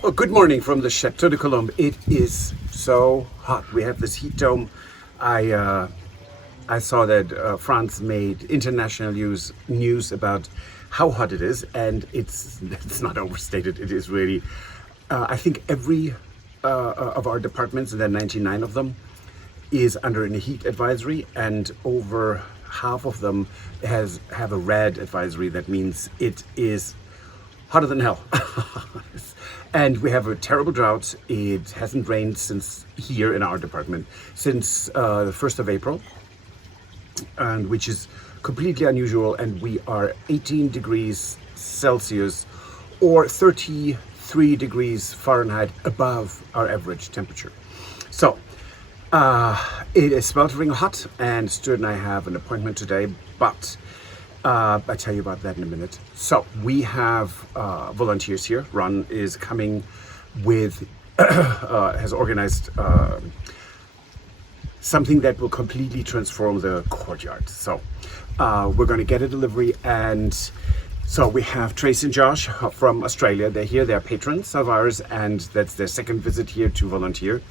Oh, good morning from the Chateau de Colombe. It is so hot. We have this heat dome. I uh, I saw that France made international news about how hot it is, and it's not overstated. It is really. I think every of our departments, and there are 99 of them, is under a heat advisory, and over half of them have a red advisory. That means it is hotter than hell. And we have a terrible drought. It hasn't rained since here in our department since the 1st of April, and which is completely unusual. And we are 18 degrees Celsius or 33 degrees Fahrenheit above our average temperature. So it is sweltering hot, and Stuart and I have an appointment today, but I'll tell you about that in a minute. So we have volunteers here. Ron is coming with, has organized something that will completely transform the courtyard. So we're going to get a delivery, and so we have Tracy and Josh from Australia. They're here. They're patrons of ours, and that's their second visit here to volunteer.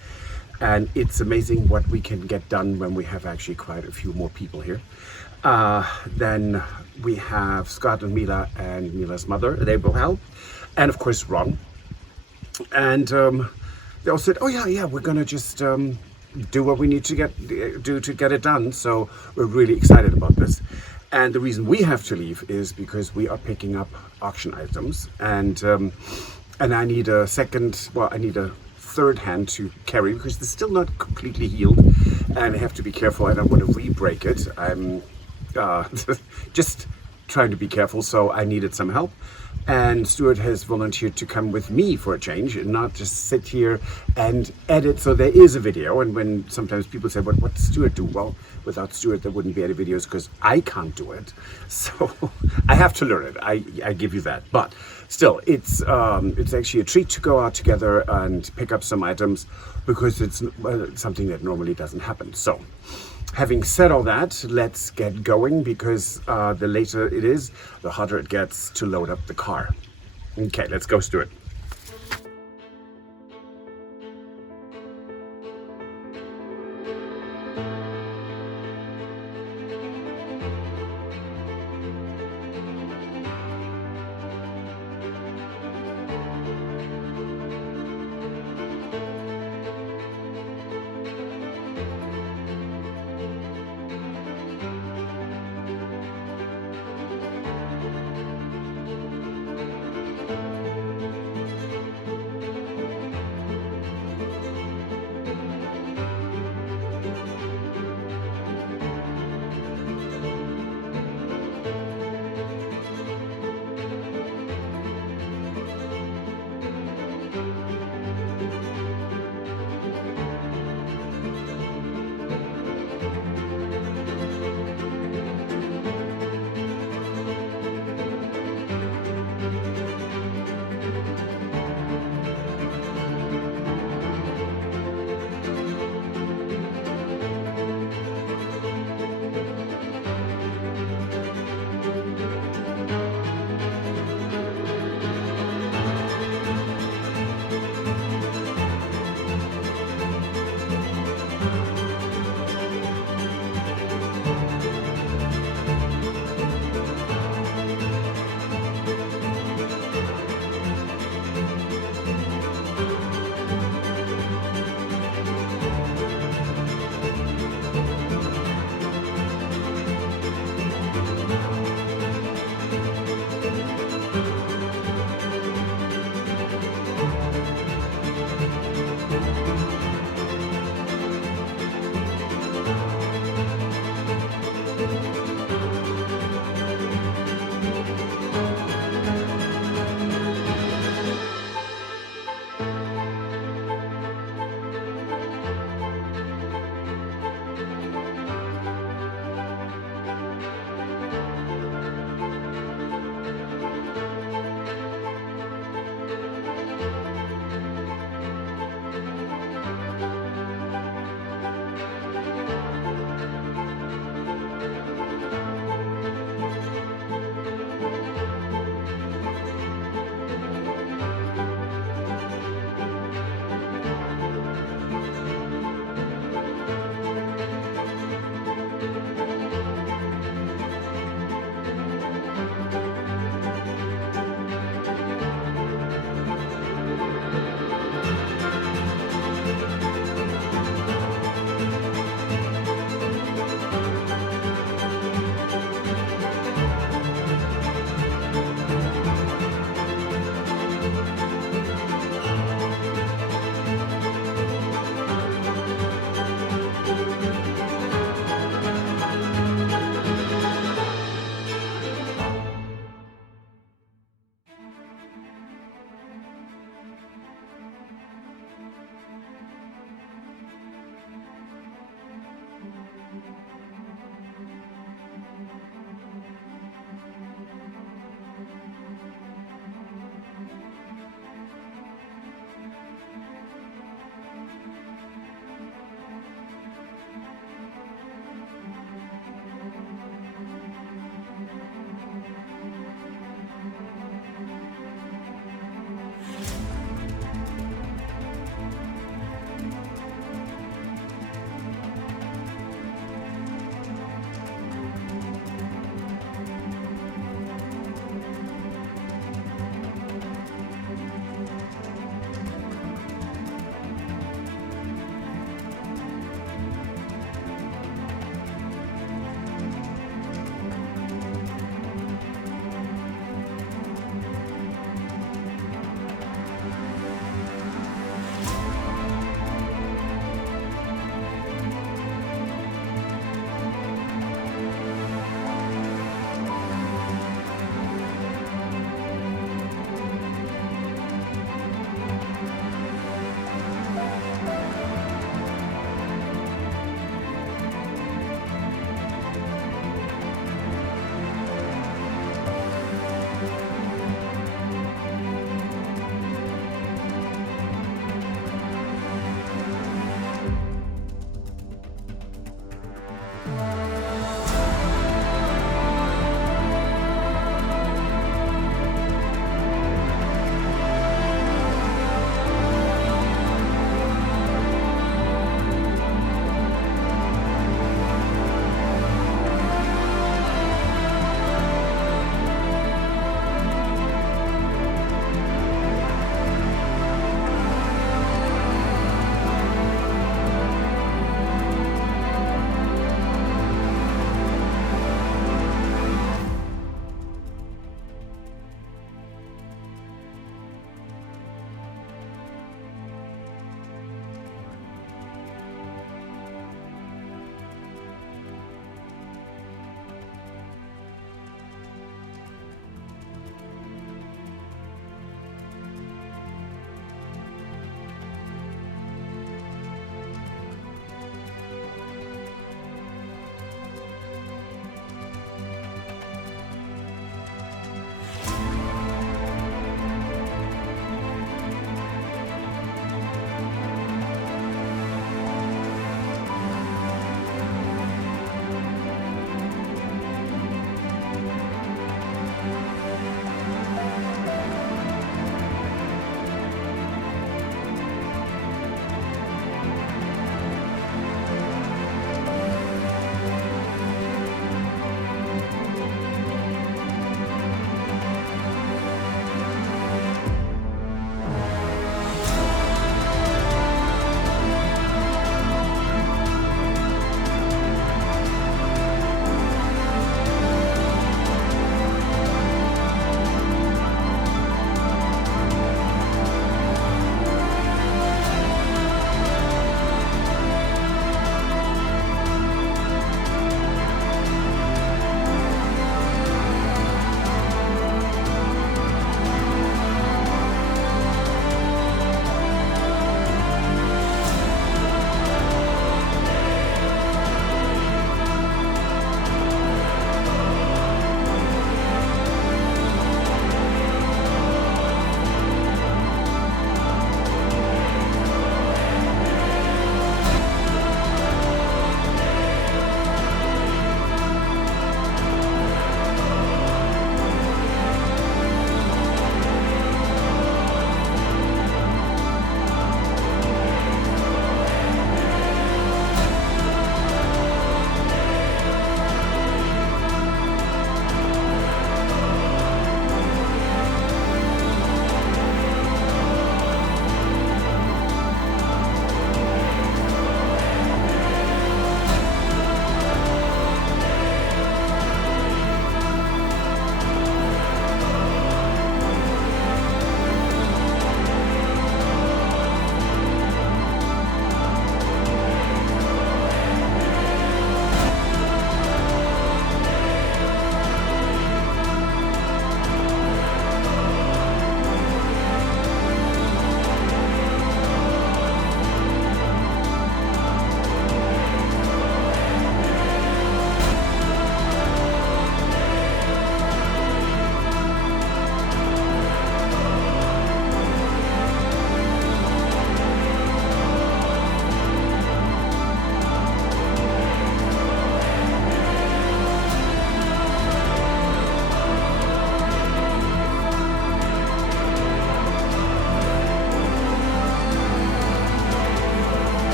And it's amazing what we can get done when we have actually quite a few more people here. Then we have Scott and Mila and Mila's mother. They will help. And of course, Ron. And they all said, oh yeah, we're going to just do what we need to do to get it done. So we're really excited about this. And the reason we have to leave is because we are picking up auction items. And I need a third hand to carry because it's still not completely healed, and I have to be careful. I don't want to re-break it. I'm just trying to be careful, so I needed some help, and Stuart has volunteered to come with me for a change and not just sit here and edit. So there is a video, and when sometimes people say, what does Stuart do? Well, without Stuart there wouldn't be any videos because I can't do it, so I have to learn it. I give you that, but still, it's actually a treat to go out together and pick up some items because it's something that normally doesn't happen. So, having said all that, let's get going because the later it is, the hotter it gets to load up the car. Okay, let's go, Stuart.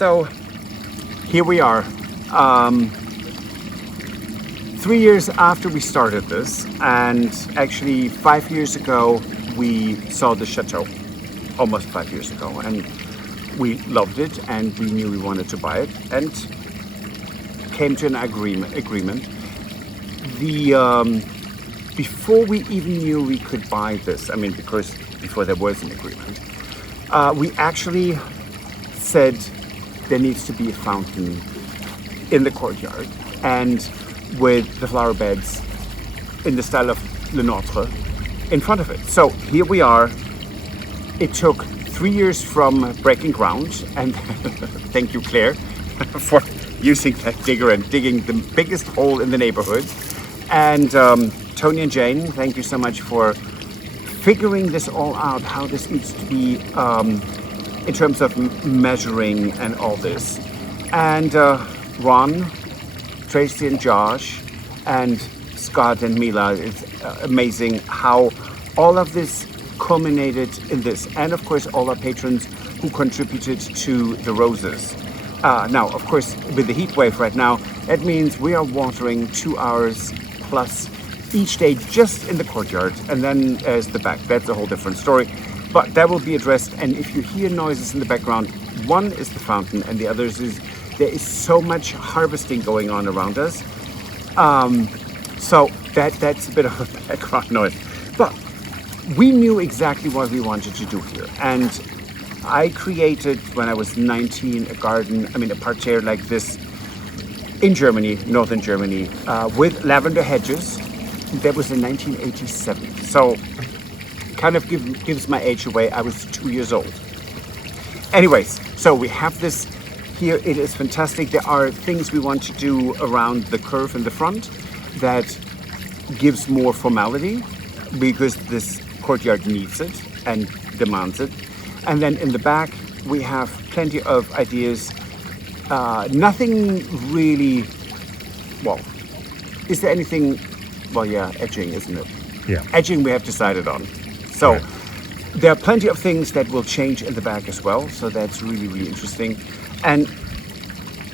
so here we are. 3 years after we started this, and actually 5 years ago we saw the Chateau, almost 5 years ago, and we loved it and we knew we wanted to buy it and came to an agreement. Before we even knew we could buy this, I mean, because before there was an agreement, we actually said there needs to be a fountain in the courtyard and with the flower beds in the style of Le Nôtre in front of it. So here we are. It took 3 years from breaking ground, and thank you, Claire, for using that digger and digging the biggest hole in the neighborhood. And Tony and Jane, thank you so much for figuring this all out, how this needs to be in terms of measuring and all this. And Ron, Tracy and Josh, and Scott and Mila. It's amazing how all of this culminated in this. And of course, all our patrons who contributed to the roses. Now, of course, with the heat wave right now, that means we are watering 2 hours plus each day just in the courtyard. And then as the back, that's a whole different story. But that will be addressed. And if you hear noises in the background, one is the fountain and the other is there is so much harvesting going on around us. So that's a bit of a background noise. But we knew exactly what we wanted to do here. And I created, when I was 19, a garden, a parterre like this in Germany, northern Germany, with lavender hedges. That was in 1987. So kind of gives my age away. I was 2 years old. Anyways, so we have this here. It is fantastic. There are things we want to do around the curve in the front that gives more formality because this courtyard needs it and demands it. And then in the back, we have plenty of ideas. Nothing really, well, is there anything, well, yeah, edging, isn't it? Yeah. Edging we have decided on. So right. There are plenty of things that will change in the back as well. So that's really, really interesting. And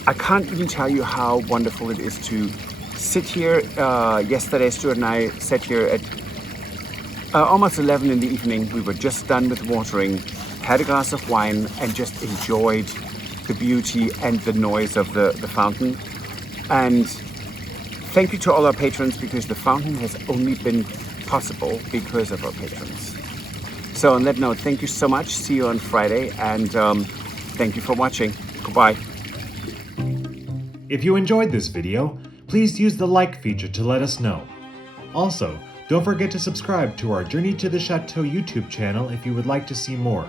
I can't even tell you how wonderful it is to sit here. Yesterday, Stuart and I sat here at almost 11 in the evening. We were just done with watering, had a glass of wine, and just enjoyed the beauty and the noise of the fountain. And thank you to all our patrons, because the fountain has only been possible because of our patrons. So on that note, thank you so much. See you on Friday, and thank you for watching. Goodbye. If you enjoyed this video, please use the like feature to let us know. Also, don't forget to subscribe to our Journey to the Chateau YouTube channel if you would like to see more.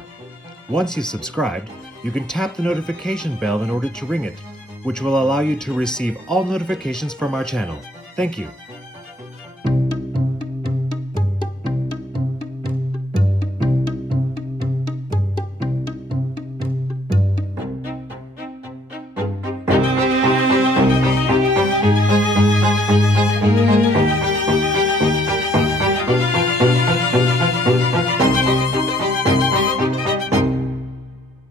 Once you've subscribed, you can tap the notification bell in order to ring it, which will allow you to receive all notifications from our channel. Thank you.